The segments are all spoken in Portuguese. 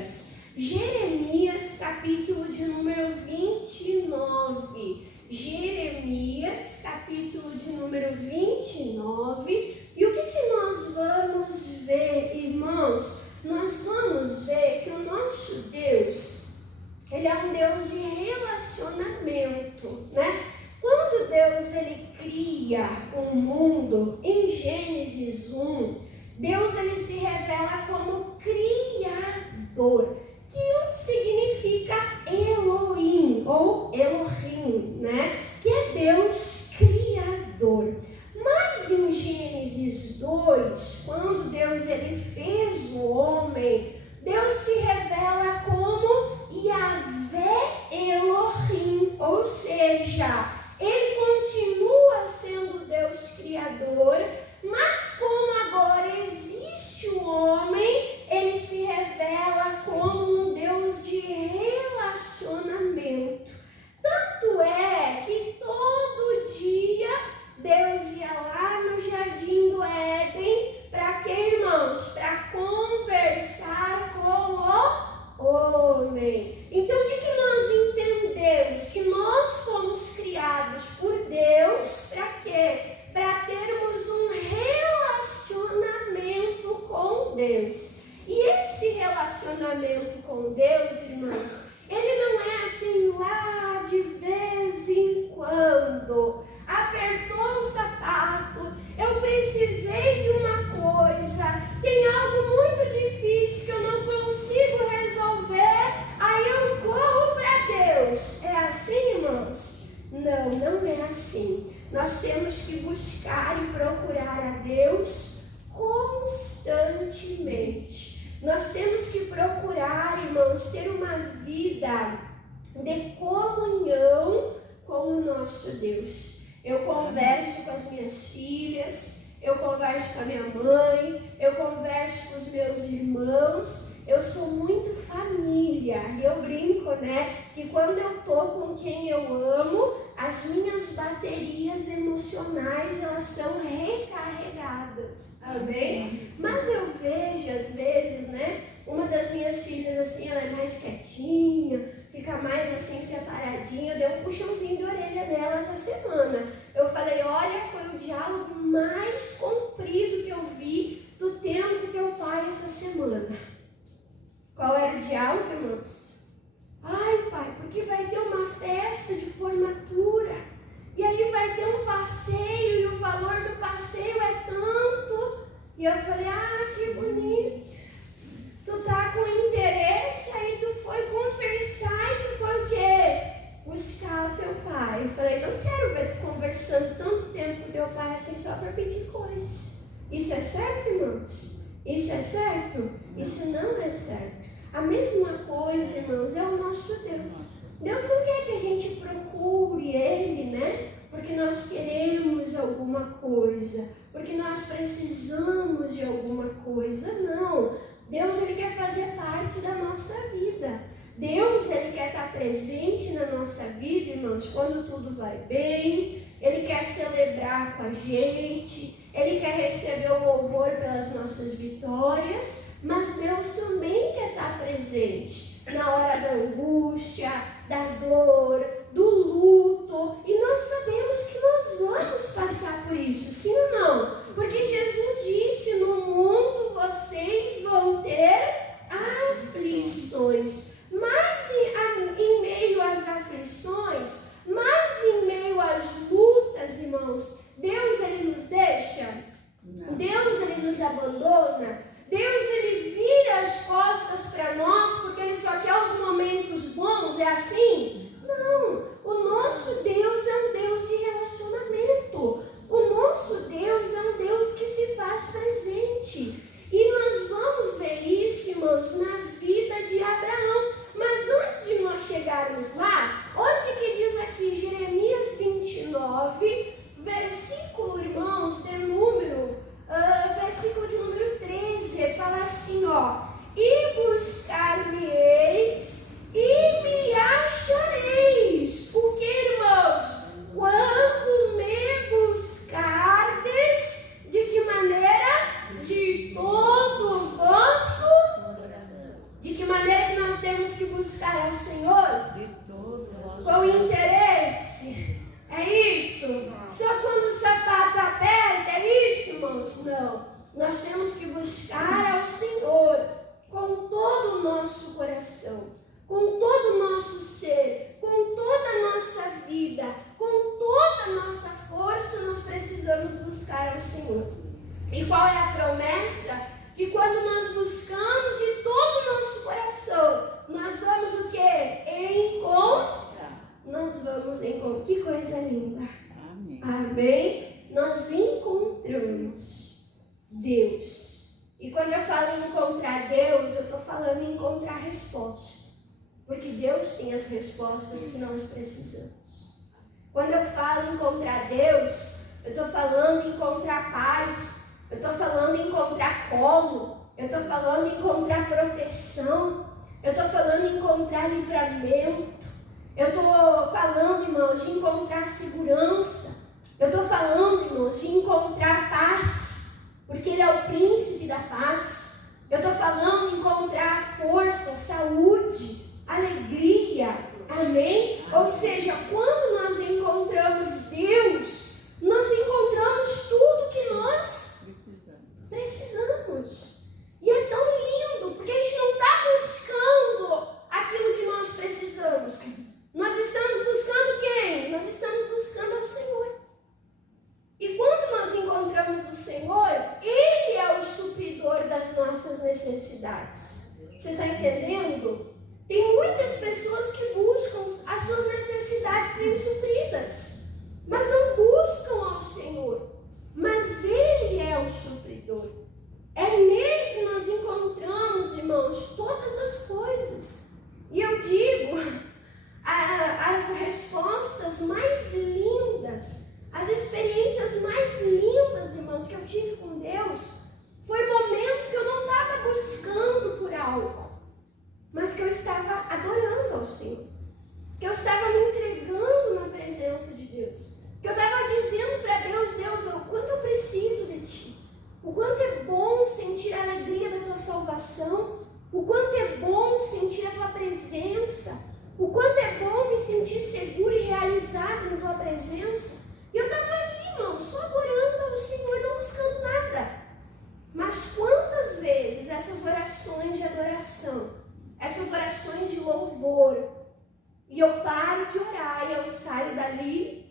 Jeremias. Jeremias, capítulo de número 29. Jeremias, capítulo de número 29. E o que nós vamos ver, irmãos? Nós vamos ver que o nosso Deus, Ele é um Deus de relacionamento, né? Quando Deus ele cria o mundo, em Gênesis 1, Deus ele se revela como Criador, que significa Elohim ou Elohim, né? Que é Deus Criador. Mas em Gênesis 2, quando Deus ele fez o homem, Deus se revela como Yahvé Elohim, ou seja, Ele continua sendo Deus Criador, mas como agora existe o homem, Ele se revela como um Deus de relacionamento. Tanto é que todo dia Deus ia lá no Jardim do Éden, para quê, irmãos? Para conversar com o homem. Então o que nós entendemos? Que nós fomos criados por Deus, para quê? Para termos um relacionamento com Deus. E esse relacionamento com Deus, irmãos, ele não é assim lá de vez em quando. Apertou o sapato, eu precisei de uma coisa, tem algo muito difícil que eu não consigo resolver, aí eu corro para Deus. É assim, irmãos? Não, não é assim. Nós temos que buscar e procurar a Deus constantemente. Nós temos que procurar, irmãos, ter uma vida de comunhão com o nosso Deus. Eu converso com as minhas filhas, eu converso com a minha mãe, eu converso com os meus irmãos. Eu sou muito família e eu brinco, né, que quando eu tô com quem eu amo, as minhas baterias emocionais, elas são recarregadas, amém? Mas eu vejo às vezes, né, uma das minhas filhas assim, ela é mais quietinha, fica mais assim separadinha. Eu dei um puxãozinho de orelha nela essa semana. Eu falei, olha, foi o diálogo mais comprido que eu vi do tempo do teu pai essa semana. Qual era o diálogo, irmãos? Ai, pai, porque vai ter uma festa de formatura. E aí vai ter um passeio e o valor do passeio é tanto. E eu falei, que bonito. Tu tá com interesse, aí tu foi conversar e tu foi o quê? Buscar o teu pai. Eu falei, não quero ver tu conversando tanto tempo com teu pai assim só para pedir coisas. Isso é certo, irmãos? Isso é certo? Isso não é certo. A mesma coisa, irmãos, é o nosso Deus. Deus não quer que a gente procure Ele, né? Porque nós queremos alguma coisa, porque nós precisamos de alguma coisa, não. Deus, Ele quer fazer parte da nossa vida. Deus, Ele quer estar presente na nossa vida, irmãos, quando tudo vai bem. Ele quer celebrar com a gente, Ele quer receber o louvor pelas nossas vitórias, mas Deus também quer estar presente na hora da angústia, da dor, do luto. E nós sabemos que nós vamos passar por isso, sim ou não? Porque Jesus disse, no mundo vocês vão ter aflições. Mas em meio às aflições, mas em meio às lutas, irmãos, Deus, Ele nos deixa? Não. Deus, Ele nos abandona? Deus, Ele vira as costas para nós porque Ele só quer os momentos bons? É assim? Não. O nosso Deus é um Deus de relacionamento. O nosso Deus é um Deus que se faz presente. E nós vamos ver isso, irmãos, na vida de Abraão. buscar ao Senhor? De todo o Com interesse? É isso? Só quando o sapato aperta, é isso, irmãos? Não. Nós temos que buscar ao Senhor com todo o nosso coração, com todo o nosso ser, com toda a nossa vida, com toda a nossa força. Nós precisamos buscar ao Senhor. E qual é a promessa? Que quando nós buscamos de todo o nosso coração, nós vamos o quê? Nós vamos encontrar. Que coisa linda. Amém. Amém? Nós encontramos Deus. E quando eu falo em encontrar Deus, eu estou falando em encontrar resposta. Porque Deus tem as respostas que nós precisamos. Quando eu falo em encontrar Deus, eu estou falando em encontrar paz. Eu estou falando em encontrar colo. Eu estou falando em encontrar proteção. Eu estou falando em encontrar livramento. Eu estou falando, irmãos, de encontrar segurança. Eu estou falando, irmãos, de encontrar paz. Porque Ele é o príncipe da paz. Eu estou falando de encontrar força, saúde, alegria. Amém? Ou seja, quando nós encontramos Deus, nós encontramos tudo que nós precisamos. E é tão lindo, porque a gente não está buscando aquilo que nós precisamos. Nós estamos buscando quem? Nós estamos buscando ao Senhor. E quando nós encontramos o Senhor, Ele é o supridor das nossas necessidades. Você está entendendo? Tem muitas pessoas que buscam as suas necessidades serem supridas, mas não buscam ao Senhor. Mas Ele é o supridor. É nele que nós encontramos, irmãos, todas as coisas. E eu digo, as respostas mais lindas, as experiências mais lindas, irmãos, que eu tive com Deus, foi o momento que eu não estava buscando por algo, mas que eu estava adorando ao Senhor, que eu estava me entregando na presença de Deus, que eu estava dizendo para Deus, Deus, o quanto eu preciso de Ti, o quanto é bom sentir a alegria da Tua salvação, o quanto é bom sentir a Tua presença, o quanto é bom me sentir seguro e realizado em Tua presença. E eu estava ali, irmão, só adorando ao Senhor, não buscando nada. Mas quantas vezes essas orações de adoração, essas orações de louvor, e eu paro de orar e eu saio dali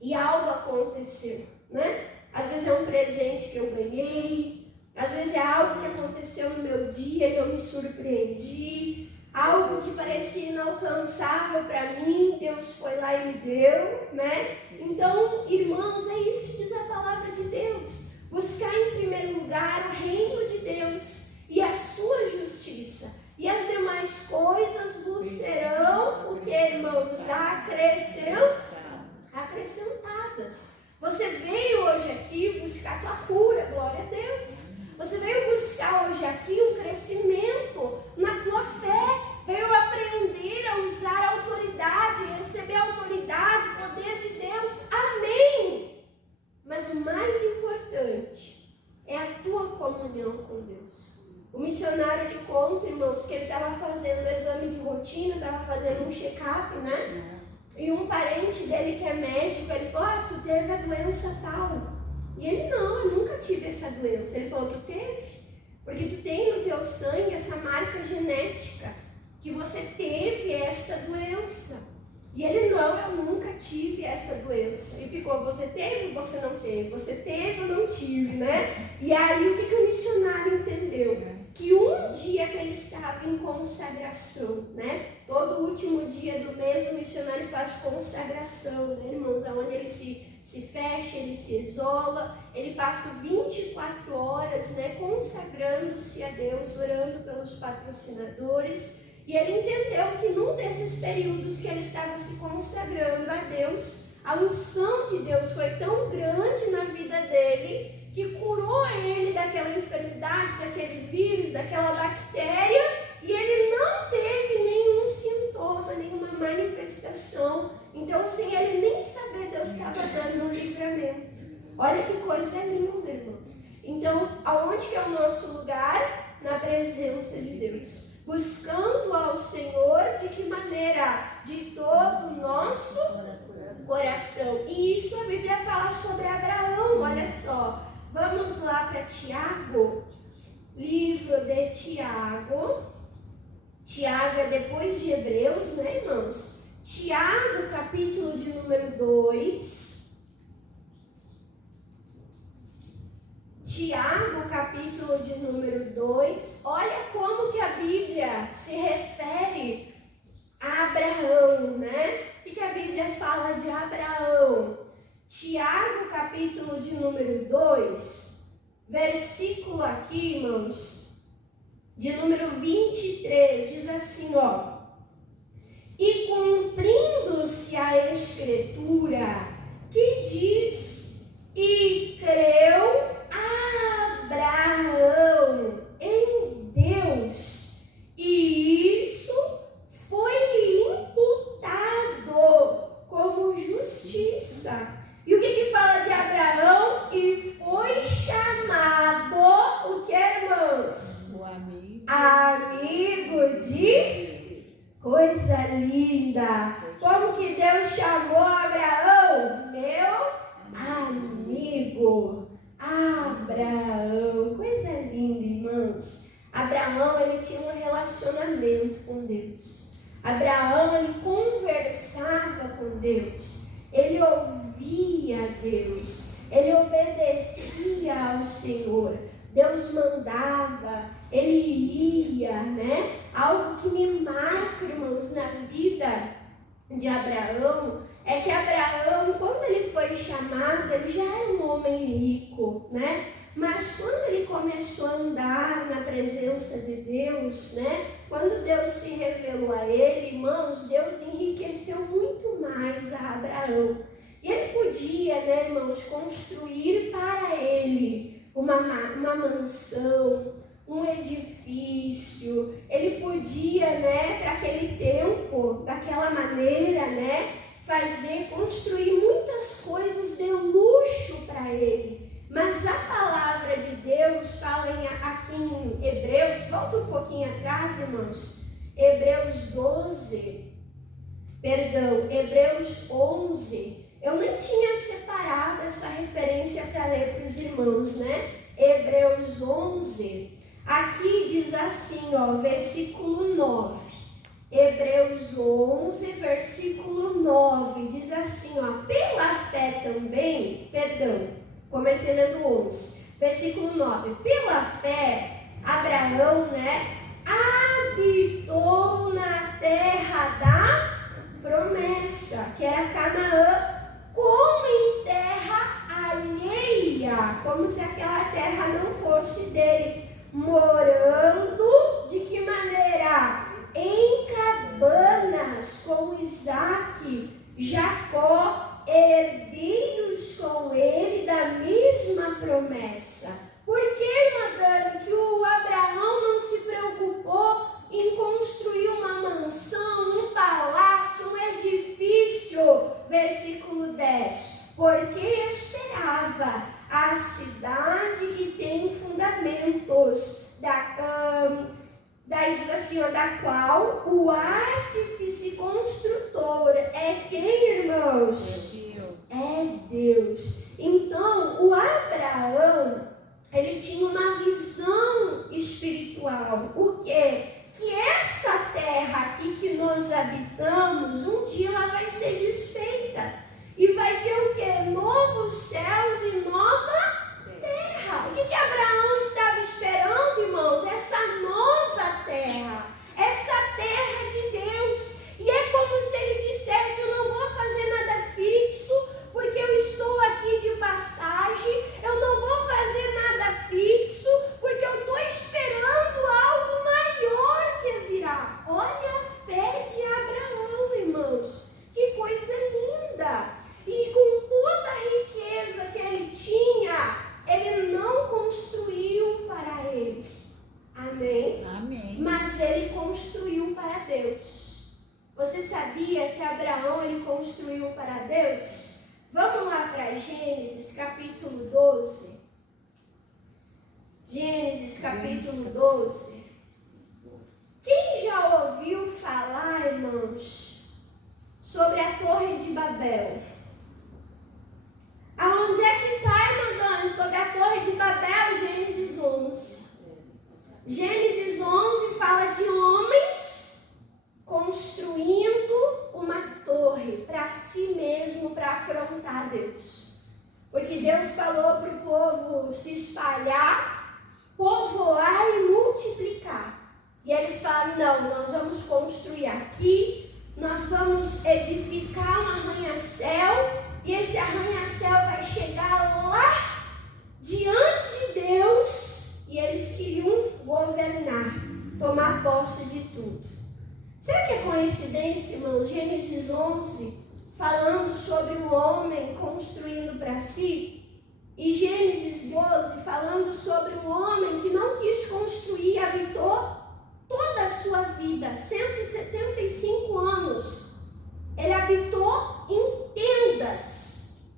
e algo aconteceu, né? Às vezes é um presente que eu ganhei, às vezes é algo que aconteceu no meu dia e eu me surpreendi, algo que parecia inalcançável para mim, Deus foi lá e me deu, né? Então, irmãos, é isso que diz a palavra de Deus. Buscar em primeiro lugar o reino de Deus e a sua justiça. E as demais coisas vos serão, o que, irmãos? Acrescentadas. Você veio hoje aqui buscar a tua cura, glória a Deus. Você veio buscar hoje aqui um crescimento na tua fé. Veio aprender a usar a autoridade, receber a autoridade, o poder de Deus. Amém! Mas o mais importante é a tua comunhão com Deus. O missionário, ele conta, irmãos, que ele estava fazendo um exame de rotina, estava fazendo um check-up, né? E um parente dele que é médico, ele falou, tu teve a doença tal. E ele, não, eu nunca tive essa doença. Ele falou, tu teve? Porque tu tem no teu sangue essa marca genética, que você teve essa doença. E ele, não, eu nunca tive essa doença. E ficou, você teve ou você não teve? Você teve ou não tive, né? E aí, o que o missionário entendeu? Que um dia que ele estava em consagração, né? Todo último dia do mês o missionário faz consagração, né, irmãos? Onde ele se fecha, ele se isola, ele passa 24 horas, né, consagrando-se a Deus, orando pelos patrocinadores. E ele entendeu que num desses períodos que ele estava se consagrando a Deus, a unção de Deus foi tão grande na vida dele que curou ele daquela enfermidade, daquele vírus, daquela bactéria, e ele não teve nenhum sintoma, nenhuma manifestação. Então, sem ele nem saber, Deus estava dando um livramento. Olha que coisa linda, irmãos. Então, aonde que é o nosso lugar? Na presença de Deus. Buscando ao Senhor de que maneira? De todo o nosso coração. E isso a Bíblia fala sobre Abraão, olha só. Vamos lá para Tiago, livro de Tiago. Tiago é depois de Hebreus, né, irmãos? Tiago, capítulo de número 2. Tiago, capítulo de número 2. Olha como que a Bíblia se refere a Abraão, né? O que a Bíblia fala de Abraão? Tiago, capítulo de número 2, versículo aqui, irmãos, de número 23, diz assim, ó. E cumprindo-se a Escritura, que diz, e creu Abraão em Deus, e isso foi-lhe imputado como justiça. E o que fala de Abraão? E foi chamado, o que, irmãos? O amigo. Amigo de coisa linda. Como que Deus chamou Abraão? Meu amigo. Abraão. Coisa linda, irmãos. Abraão, ele tinha um relacionamento com Deus. Abraão, ele conversava com Deus. Ele ouvia Deus. Ele obedecia ao Senhor. Deus mandava, ele ia, né? Algo que me marca, irmãos, na vida de Abraão, é que Abraão, quando ele foi chamado, ele já era um homem rico, né? Mas quando ele começou a andar na presença de Deus, né? Quando Deus se revelou a ele, irmãos, Deus enriqueceu muito mais a Abraão. E ele podia, né, irmãos, construir para ele uma mansão, um edifício. Ele podia, né, para aquele tempo, daquela maneira, né, construir muitas coisas de luxo para ele. Mas a palavra de Deus fala aqui em Hebreus, volta um pouquinho atrás, irmãos, Hebreus 11. Eu nem tinha separado essa referência para ler para os irmãos, né? Hebreus 11. Aqui diz assim, ó, versículo 9. Hebreus 11, versículo 9. Diz assim, ó, pela fé também, comecei lendo 11. Versículo 9. Pela fé, Abraão, né, habitou na terra da promessa, que era Canaã, como em terra alheia, como se aquela terra não fosse dele, morando de que maneira? Em cabanas com Isaque, Jacó, herdeiros com ele da mesma promessa. Por que, irmã Dani, que o Abraão não se preocupou em construir uma mansão, um palácio, um edifício? Versículo 10. Porque esperava a cidade que tem fundamentos, daí diz assim, ó, da qual o artífice construtor é quem, irmãos? É Deus. Então, o Abraão, ele tinha uma visão espiritual. O quê? Que essa terra aqui que nós habitamos, um dia ela vai ser desfeita. E vai ter o quê? Novos céus e nova terra. O que Abraão estava esperando, irmãos? Essa nova terra. Essa terra de Deus. E é como se ele dissesse, eu não vou fazer nada fixo, porque eu estou aqui de passagem. Eu não vou fazer nada fixo, porque eu estou esperando algo maior que virá. Olha a fé de Abraão, irmãos. Que coisa linda. E com toda a riqueza que ele tinha, ele não construiu para ele. Amém? Amém. Mas ele construiu para Deus. Você sabia que Abraão ele construiu para Deus? Vamos lá para Gênesis capítulo 12. Gênesis capítulo 12. Quem espalhar, povoar e multiplicar. E eles falam, não, nós vamos construir aqui, nós vamos edificar um arranha-céu, e esse arranha-céu vai chegar lá diante de Deus, e eles queriam governar, tomar posse de tudo. Será que é coincidência, irmãos? Gênesis 11, falando sobre o homem construindo para si, e Gênesis 12, falando sobre o homem que não quis construir, habitou toda a sua vida, 175 anos. Ele habitou em tendas,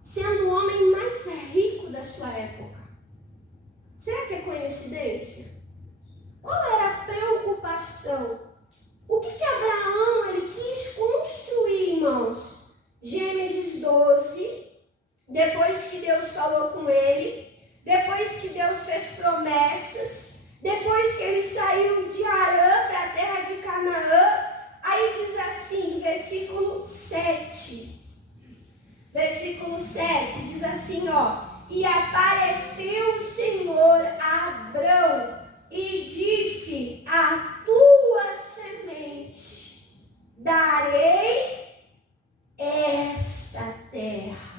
sendo o homem mais rico da sua época. Será que é coincidência? Qual era a preocupação? O que Abraão ele quis construir, irmãos? Gênesis 12, depois que Deus falou com ele, depois que Deus fez promessas, depois que ele saiu de Arã para a terra de Canaã, aí diz assim, versículo 7. Versículo 7 diz assim, e apareceu o Senhor a Abrão e disse, a tua semente darei esta terra.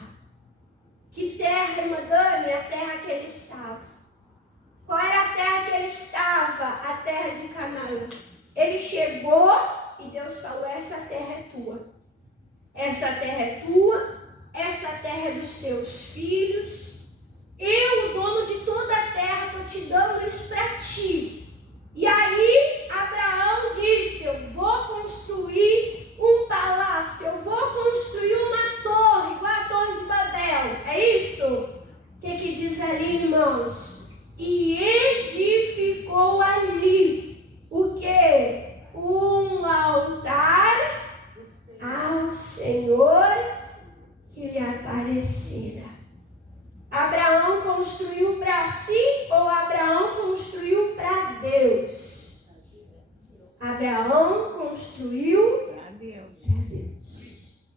Que terra, irmã Dani? A terra que ele estava. Qual era a terra que ele estava? A terra de Canaã. Ele chegou e Deus falou, essa terra é tua. Essa terra é tua, essa terra é dos teus filhos. Eu, o dono de toda a terra, estou te dando isso para ti. E aí, Abraão disse, eu vou construir um palácio, eu vou construir uma torre, igual a Torre de Babel. É isso? O que diz ali, irmãos? E edificou ali, o quê? Um altar ao Senhor que lhe aparecera. Abraão construiu para si ou Abraão construiu para Deus? Abraão construiu para Deus.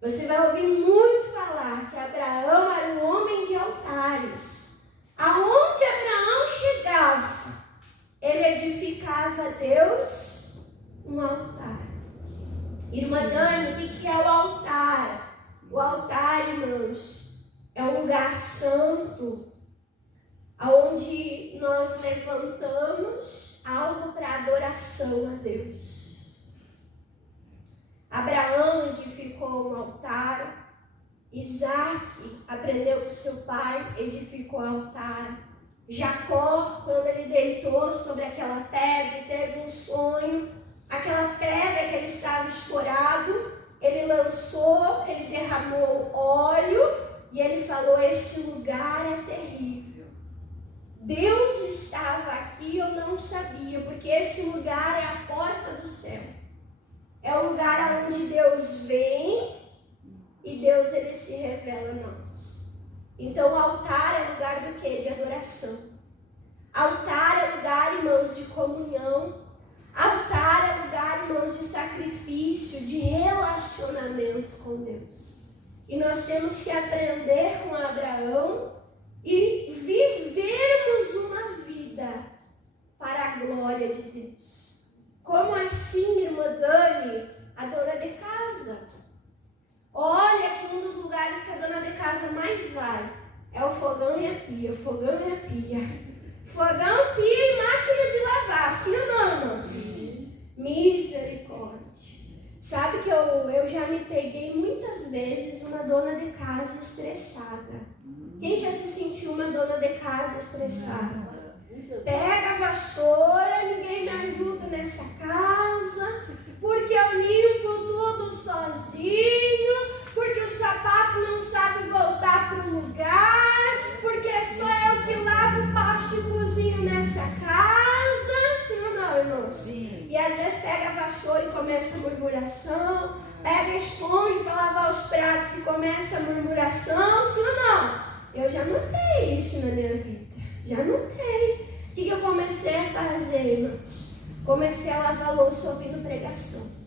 Você vai ouvir muito falar que Abraão era um homem de altares. Aonde Abraão chegava, ele edificava a Deus um altar. Irmã Dani, o que é o altar? O altar, irmãos, é um lugar santo, onde nós levantamos algo para adoração a Deus. Abraão edificou um altar, Isaac aprendeu com seu pai, edificou o altar. Jacó, quando ele deitou sobre aquela pedra e teve um sonho, aquela pedra que ele estava escorado, ele lançou, ele derramou óleo e ele falou, este lugar é terrível. Deus estava aqui, eu não sabia, porque esse lugar é a porta do céu. É o lugar onde Deus vem e Deus ele se revela a nós. Então o altar é lugar do quê? De adoração. Altar é lugar, irmãos, de comunhão. Altar é lugar, irmãos, de sacrifício, de relacionamento com Deus. E nós temos que aprender com Abraão e vivermos uma vida para a glória de Deus. Como assim, irmã Dani, a dona de casa? Olha que um dos lugares que a dona de casa mais vai é o fogão e a pia. O fogão e a pia. Fogão, pia e máquina de lavar. Sim ou não, irmãos? Misericórdia. Sabe que eu já me peguei muitas vezes uma dona de casa estressada. Quem já se sentiu uma dona de casa estressada? Pega a vassoura, ninguém me ajuda nessa casa, porque eu limpo tudo sozinho, porque o sapato não sabe voltar para o lugar, porque só eu que lavo, pasto e cozinho nessa casa. Sim ou não, irmãos? Sim. E às vezes pega a vassoura e começa a murmuração, pega a esponja para lavar os pratos e começa a murmuração. Sim ou não? Eu já notei isso na minha vida, já notei. O que eu comecei a fazer, irmãos? Comecei a lavar louça ouvindo pregação.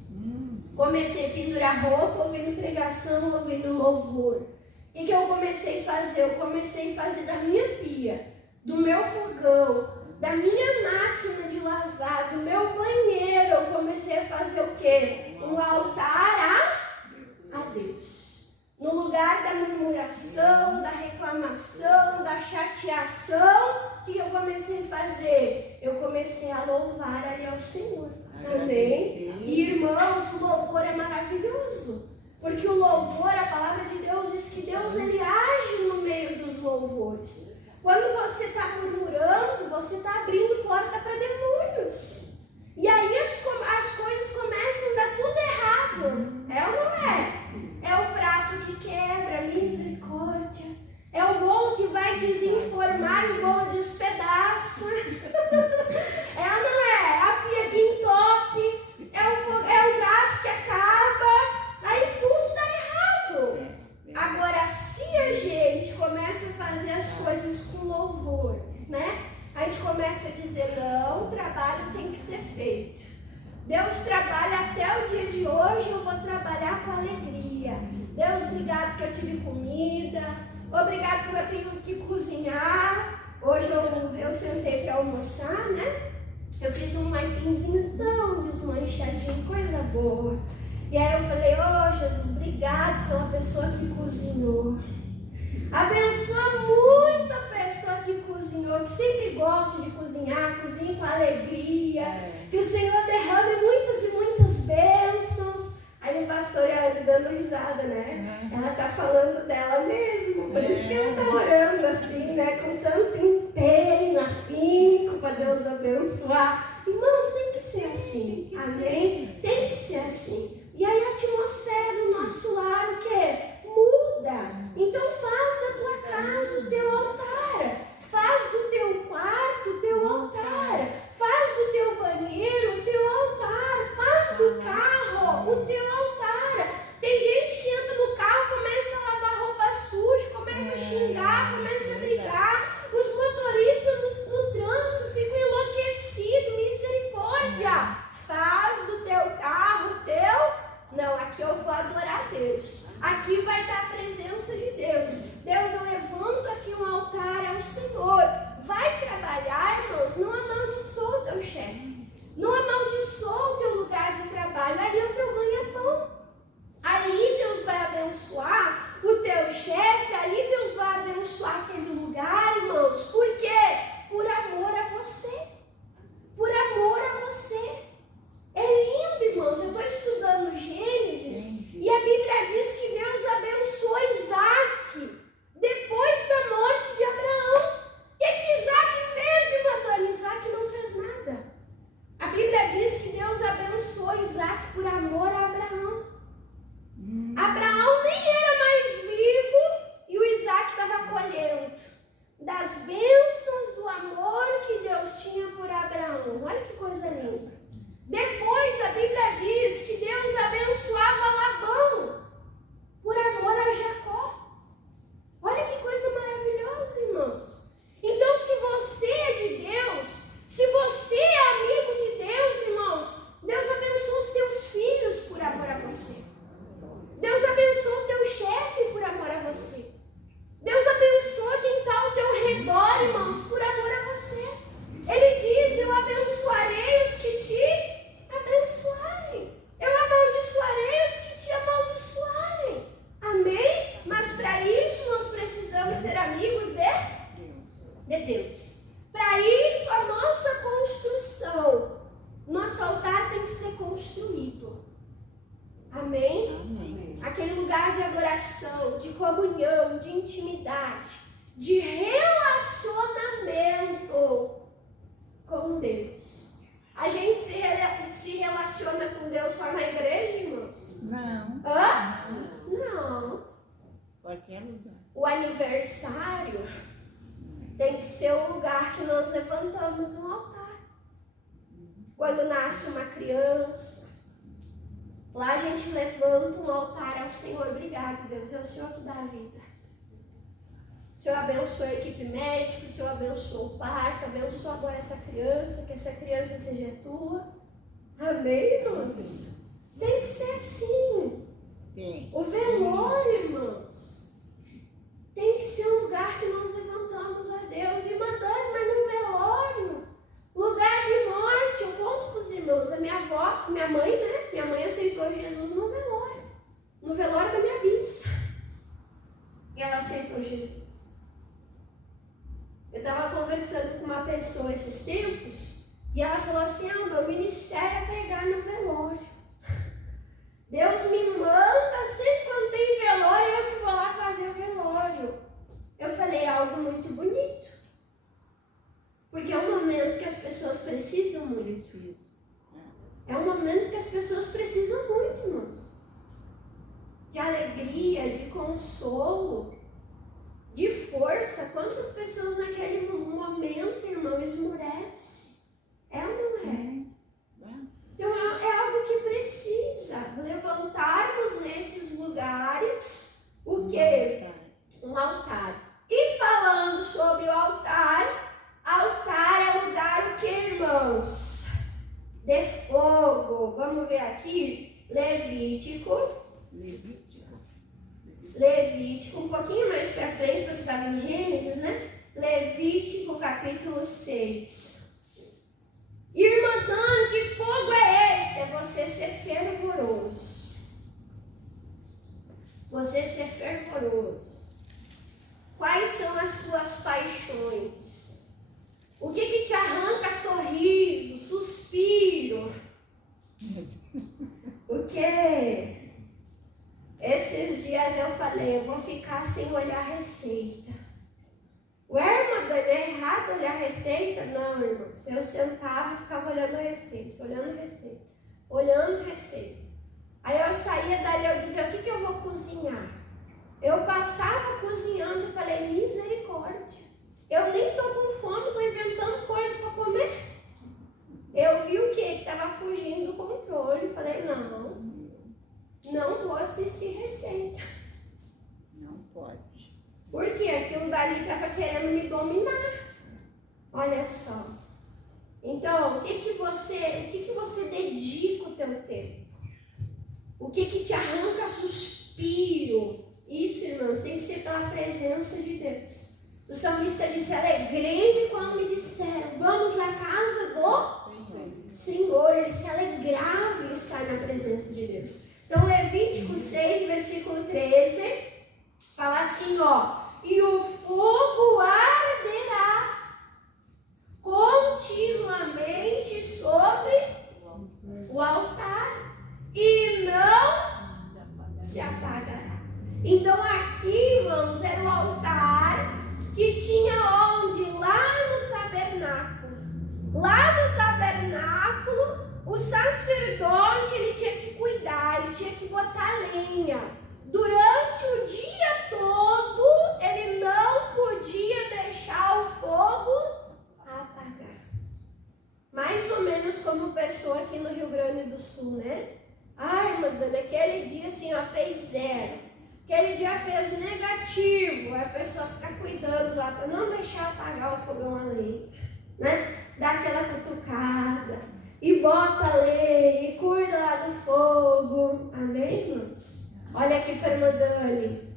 Comecei a pendurar roupa ouvindo pregação, ouvindo louvor. O que eu comecei a fazer? Eu comecei a fazer da minha pia, do meu fogão, da minha máquina de lavar, do meu banheiro, eu comecei a fazer o quê? Um altar a Deus. No lugar da murmuração, da reclamação, da chateação, o que eu comecei a fazer? Eu comecei a louvar ali ao Senhor. Amém? E irmãos, o louvor é maravilhoso. Porque o louvor, a palavra de Deus diz que Deus ele age no meio dos louvores. Quando você está murmurando, você está abrindo porta para demônios. E aí as coisas começam a dar tudo errado. É ou não é? É o prato que quebra, misericórdia. É o bolo que vai desinformar e o bolo despedaça. É ou não é? A pia que entope. É o gás que acaba. Aí tudo dá errado. Agora, se a gente começa a fazer as coisas com louvor, né? A gente começa a dizer, não, o trabalho tem que ser feito. Deus trabalha até o dia de hoje, eu vou trabalhar com alegria. Deus, obrigado que eu tive comida. Obrigado que eu tenho que cozinhar. Hoje eu sentei para almoçar, né? Eu fiz um aipimzinho tão desmanchadinho, coisa boa. E aí eu falei, Jesus, obrigado pela pessoa que cozinhou. Abençoa muito a pessoa que cozinhou, que sempre gosta de cozinhar, cozinha com alegria. Que o Senhor derrame muitas e muitas bênçãos. Aí o pastor ali dando risada, né? Ela tá falando dela mesmo, por isso que ela tá orando assim, né? Com tanto empenho, afinco, para Deus abençoar. Irmãos, tem que ser assim, amém? Tem que ser assim. E aí a atmosfera do nosso lar, o quê? Muda. Então faz da tua casa o teu altar. Faz do teu quarto o teu altar. Faz do teu banheiro o teu altar. Faz do carro o teu altar. Tem gente que entra no carro, começa a lavar roupa suja, começa a xingar, começa a brigar. Os motoristas no trânsito ficam enlouquecidos. Misericórdia. Faz do teu carro o teu... Não, aqui eu vou adorar a Deus. Aqui vai estar a presença de Deus. Deus, eu levanto aqui um altar ao Senhor. Vai trabalhar, irmãos, não amaldiçoa o teu chefe. Não amaldiçoa o teu lugar de trabalho. Ali é o teu ganha-pão. Ali Deus vai abençoar o teu chefe. Ali Deus vai abençoar aquele lugar, irmãos. Por quê? Por amor a você. Por amor a você. É lindo, irmãos. Eu estou estudando Gênesis e a Bíblia diz que Deus abençoou Isaac depois da morte de Abraão. O que Isaac fez, irmã Dona? Isaac não fez nada. A Bíblia diz que Deus abençoou Isaac por amor a Abraão. Abraão nem era mais vivo e o Isaac estava colhendo das bênçãos do amor que Deus tinha por Abraão. Olha que coisa linda. Depois a Bíblia diz que Deus abençoava Labão por amor a Jacó. Olha que coisa maravilhosa, irmãos. Então, se você é de Deus, se você é amigo de Deus, irmãos, Deus abençoa os teus filhos por amor a você. Deus abençoa o teu chefe por amor a você. Deus abençoa quem está ao teu redor, irmãos, por amor a você. Ele diz, eu abençoarei os que te abençoarem. Eu amaldiçoarei os que te amaldiçoarem. Amém? Mas para isso nós precisamos ser amigos de Deus. Para isso a nossa construção, nosso altar tem que ser construído. Amém? Amém. Aquele lugar de adoração, de comunhão, de intimidade, de relacionamento com Deus. A gente se relaciona com Deus só na igreja, irmãos? Não. Hã? Não. Qualquer lugar. O aniversário tem que ser o lugar que nós levantamos um altar. Quando nasce uma criança, lá a gente levanta um altar ao Senhor. Obrigado, Deus, é o Senhor que dá a vida. O Senhor abençoa a equipe médica, o Senhor abençoa o parto, abençoa agora essa criança, que essa criança seja tua. Amém, irmãos? Tem que ser assim. Tem. O velório, irmãos. tem que ser um lugar que nós levantamos a Deus. Irmã Dani, mas no velório, lugar de morte, eu conto para os irmãos, a minha avó, minha mãe, né? Minha mãe aceitou Jesus no velório da minha bisa. Ela aceitou Jesus. Eu estava conversando com uma pessoa esses tempos, e ela falou assim, o meu ministério é pregar no velório. Deus me manda, sempre quando tem velório, eu que vou lá fazer o velório. Eu falei algo muito bonito. Porque é um momento que as pessoas precisam muito. É um momento que as pessoas precisam muito, irmãos. De alegria, de consolo, de força. Quantas pessoas naquele momento, irmão, esmurecem? É ou não é? Então é algo que precisa levantarmos nesses lugares o quê? Um altar. E falando sobre o altar é lugar o que, irmãos? De fogo. Vamos ver aqui, Levítico, um pouquinho mais para frente, você estava em Gênesis, né? Levítico capítulo 6. Irmã Dani, que fogo é esse? É você ser fervoroso. Você ser fervoroso. Quais são as suas paixões? O que te arranca sorriso, suspiro? O que? Esses dias eu falei, eu vou ficar sem olhar receita. Ué, irmã Dani, é errado olhar receita? Não, irmãos. Eu sentava e ficava olhando a receita, olhando receita. Aí eu saía dali, eu dizia, o que eu vou cozinhar? Eu passava cozinhando e falei, misericórdia. Eu nem estou com fome, estou inventando coisa para comer. Eu vi o que estava fugindo do controle. Falei, não vou assistir receita. Não pode. Porque aquilo dali estava querendo me dominar. Olha só. Então, o que você dedica o teu tempo? O que te arranca suspiro? Isso, irmãos, tem que ser pela presença de Deus. O salmista disse, alegrei-me quando me disseram, vamos à casa do Senhor. Ele se alegrava em estar na presença de Deus. Então, Levítico 6, versículo 13, fala assim, e o fogo arderá continuamente sobre o altar e não se apagará. Então aqui, irmãos, era o altar que tinha onde? Lá no tabernáculo. Lá no tabernáculo, o sacerdote, ele tinha que cuidar, ele tinha que botar lenha. Durante o dia todo, ele não podia deixar o fogo apagar. Mais ou menos como pessoa aqui no Rio Grande do Sul, né? Irmã Dani, aquele dia assim, fez 0. Aquele dia fez negativo. Aí a pessoa fica cuidando lá para não deixar apagar o fogão a lenha, né? Dá aquela cutucada e bota a lenha e cuida lá do fogo. Amém, irmãos? Olha aqui para a irmã Dani.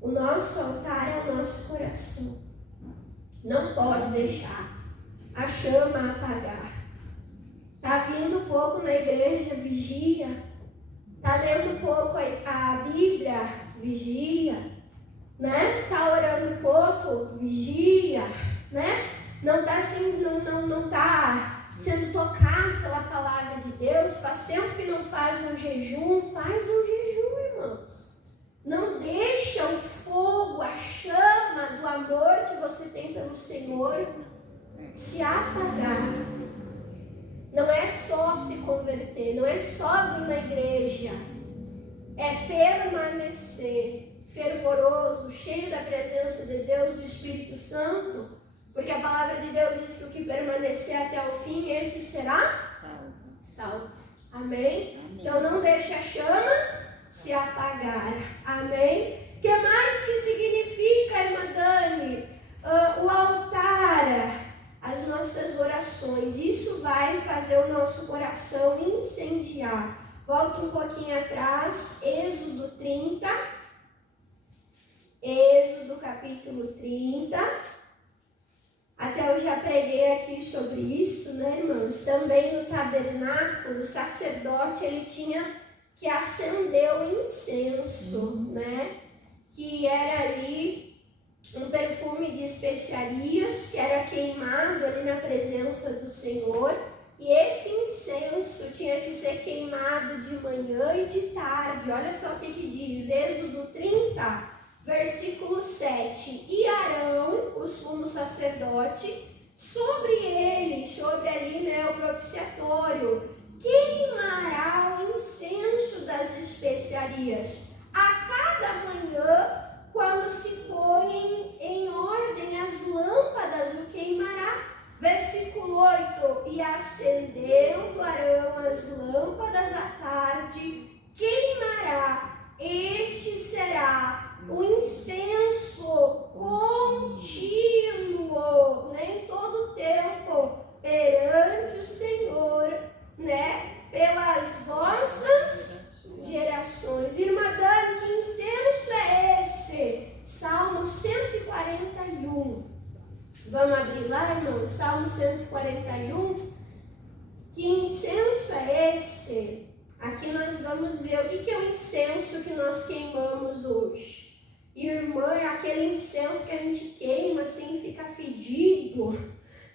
O nosso altar é o nosso coração. Não pode deixar a chama apagar. Está vindo pouco na igreja, vigia. Está lendo pouco a Bíblia, vigia. Né? Está orando pouco, vigia. Né? Não está assim, não tá sendo tocado pela palavra de Deus. Faz tempo que não faz um jejum. Faz um jejum, irmãos. Não deixa o fogo, a chama do amor que você tem pelo Senhor se apagar. Não é só se converter, não é só vir na igreja. É permanecer fervoroso, cheio da presença de Deus, do Espírito Santo. Porque a palavra de Deus diz que o que permanecer até o fim, esse será salvo. Amém? Então não deixe a chama se apagar. Amém? O que mais que significa, irmã Dani? O altar, as nossas orações. Isso vai fazer o nosso coração incendiar. Volta um pouquinho atrás, Êxodo 30. Êxodo capítulo 30. Até eu já preguei aqui sobre isso, né, irmãos? Também no tabernáculo, o sacerdote, ele tinha que acender o incenso, né? Que era ali um perfume de especiarias, que era queimado ali na presença do Senhor. E esse incenso tinha que ser queimado de manhã e de tarde. Olha só o que diz, Êxodo 30, versículo 7. E Arão, o sumo sacerdote, sobre ele, sobre ali, né, o propiciatório, queimará o incenso das especiarias a cada manhã, quando se põem em ordem as lâmpadas, o queimará. Versículo 8, e acendendo Arão as lâmpadas à tarde, queimará, este será o incenso contínuo, né, em todo o tempo, perante o Senhor, né, pelas vossas gerações. Irmã Dani, que incenso é esse? Salmo 141. Vamos abrir lá, irmão? Salmo 141. Que incenso é esse? Aqui nós vamos ver o que é o incenso que nós queimamos hoje. Irmã, é aquele incenso que a gente queima assim, fica fedido.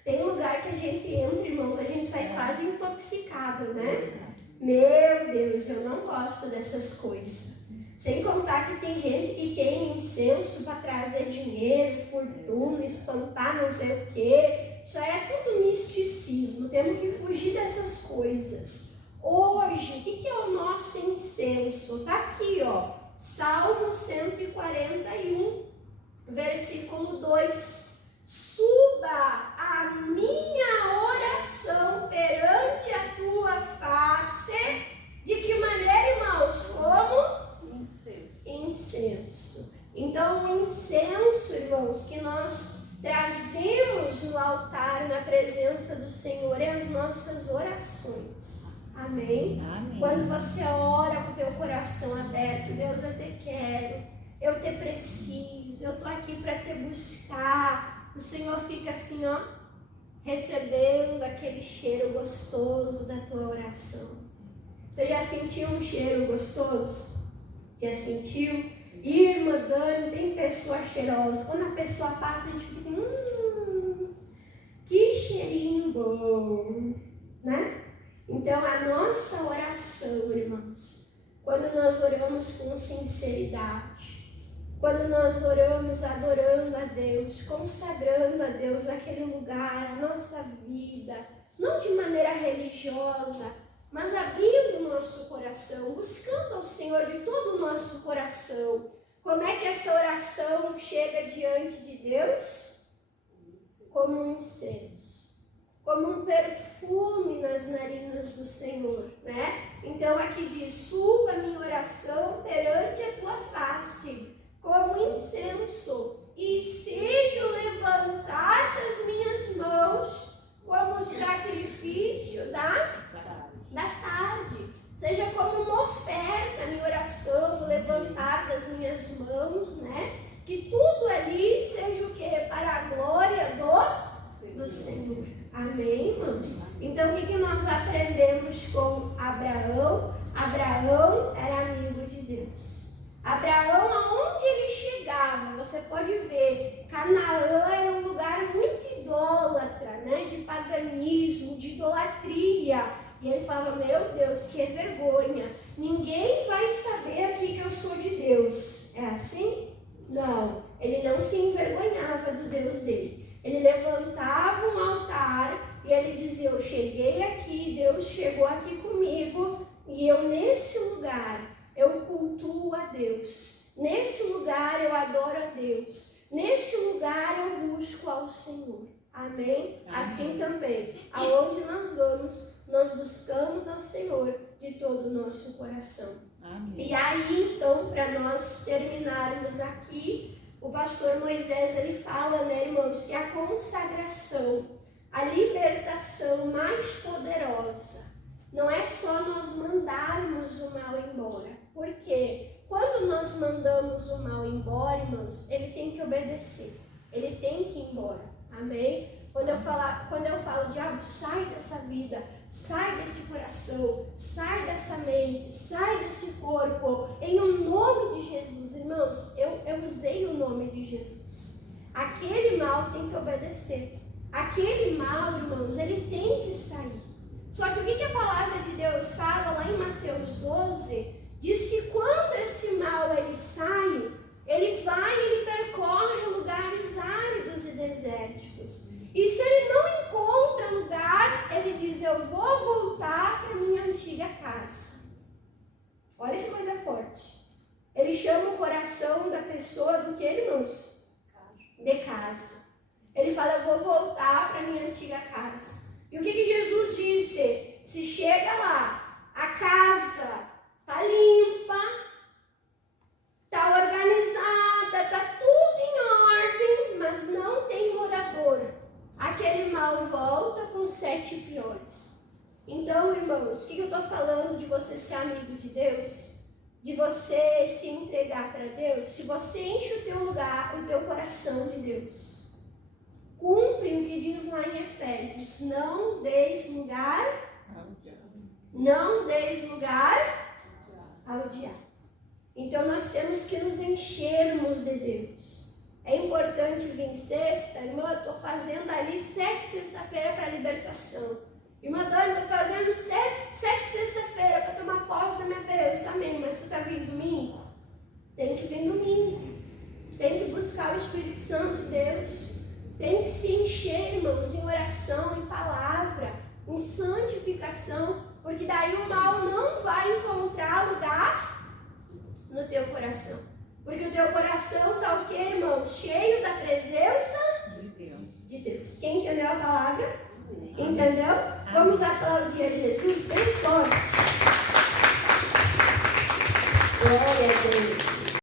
Tem lugar que a gente entra, irmãos, a gente sai quase intoxicado, né? Meu Deus, eu não gosto dessas coisas. Sem contar que tem gente que queima incenso para trazer dinheiro, fortuna, espantar não sei o quê. Isso aí é tudo misticismo. Temos que fugir dessas coisas. Hoje, o que é o nosso incenso? Está aqui, ó. Salmo 141, versículo 2. Suba a minha oração perante a tua face. De que maneira, irmãos? Como? Incenso. Então, o incenso, irmãos, que nós trazemos no altar, na presença do Senhor, é as nossas orações. Amém? Amém. Quando você ora com o teu coração aberto, Deus, eu te quero, eu te preciso, eu estou aqui para te buscar. O Senhor fica assim, ó, recebendo aquele cheiro gostoso da tua oração. Você já sentiu um cheiro gostoso? Já sentiu? Irmã Dani, tem pessoa cheirosa. Quando a pessoa passa, a gente fica, que cheirinho bom, né? Então, a nossa oração, irmãos, quando nós oramos com sinceridade, quando nós oramos adorando a Deus, consagrando a Deus aquele lugar, a nossa vida, não de maneira religiosa, mas abrindo o nosso coração, buscando ao Senhor de todo o nosso coração. Como é que essa oração chega diante de Deus? Como um incenso, como um perfume nas narinas do Senhor, né? Então aqui diz, suba a minha oração perante a tua face, como incenso, e seja o levantar das minhas mãos como o sacrifício da tarde. Seja como uma oferta a minha oração, o levantar das minhas mãos, né? Que tudo ali seja o quê? Para a glória do Senhor. Amém, irmãos? Então, o que nós aprendemos com Abraão? Abraão era amigo de Deus. Abraão, aonde ele chegava, você pode ver, Canaã era um lugar muito idólatra, né? De paganismo, de idolatria. E ele falava, meu Deus, que vergonha. Ninguém vai saber aqui que eu sou de Deus. É assim? Não. Ele não se envergonhava do Deus dele. Ele levantava um altar e ele dizia, eu cheguei aqui, Deus chegou aqui comigo. E eu nesse lugar, eu cultuo a Deus. Nesse lugar eu adoro a Deus. Nesse lugar eu busco ao Senhor. Amém? Amém. Assim também, aonde nós vamos, nós buscamos ao Senhor de todo o nosso coração. Amém. E aí, então, para nós terminarmos aqui, o pastor Moisés, ele fala, né, irmãos, que a consagração, a libertação mais poderosa, não é só nós mandarmos o mal embora. Por quê? quando nós mandamos o mal embora, irmãos, ele tem que obedecer. Ele tem que ir embora. Amém? Quando eu falo, diabo, sai dessa vida, sai desse coração, sai dessa mente, sai desse corpo, em o nome de Jesus, irmãos, eu usei o nome de Jesus. Aquele mal tem que obedecer. Aquele mal, irmãos, ele tem que sair. Só que o que a palavra de Deus fala lá em Mateus 12? Diz que quando esse mal ele sai, ele vai e ele percorre lugares áridos e desérticos. E se ele não encontra lugar, ele diz, eu vou voltar para minha antiga casa. Olha que coisa forte. Ele chama o coração da pessoa do que, irmãos? De casa. Ele fala, eu vou voltar para minha antiga casa. E o que Jesus disse? Se chega lá, a casa está limpa, está organizada, está tudo em ordem, mas não tem morador. Aquele mal volta com 7 piores. Então, irmãos, o que eu estou falando de você ser amigo de Deus? De você se entregar para Deus? Se você enche o teu lugar, o teu coração de Deus, cumpre o que diz lá em Efésios, não deis lugar ao diabo. Então nós temos que nos enchermos de Deus. É importante vir sexta, irmã, eu estou fazendo ali 7 sexta-feira para libertação. Irmã Dani, estou fazendo 7 sexta-feira para tomar posse da minha bênção. Amém, mas tu está vindo domingo? Tem que vir domingo. Tem que buscar o Espírito Santo de Deus. Tem que se encher, irmãos, em oração, em palavra, em santificação, porque daí o mal não vai encontrar lugar no teu coração. Porque o teu coração está o quê, irmãos? Cheio da presença de Deus. Quem entendeu a palavra? Entendeu? Vamos aplaudir a Jesus bem forte. Glória a Deus.